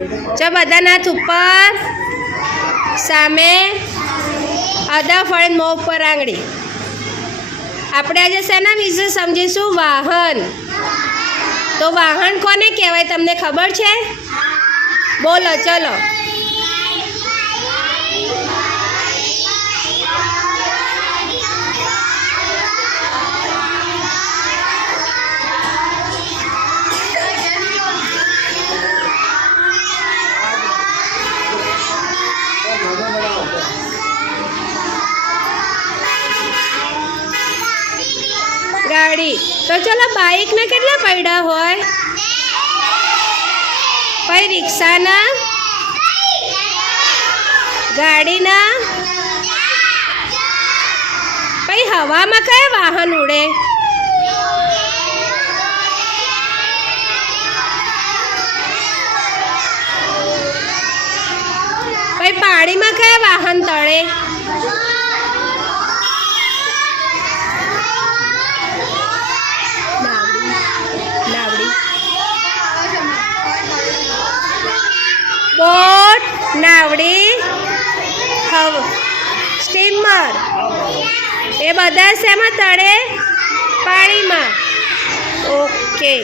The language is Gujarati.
જો બધાના હાથ ઉપર, સામે, આધા ફળ મોં ઉપર આંગળી. આપણે આજે શેના વિશે સમજીશું? વાહન. તો વાહન કોને કહેવાય તમને ખબર છે? બોલો ચલો. ગાડી. તો ચલો બાઇકના કેટલા પૈડા હોય? પછી રિક્ષાના, ગાડીના, પછી હવામાં કયા વાહન ઉડે? પછી પાણીમાં કયા વાહન તળે? Boat, નાવડી, steamer. એ બધા શેમાં તળે? પાણીમાં. ઓકે.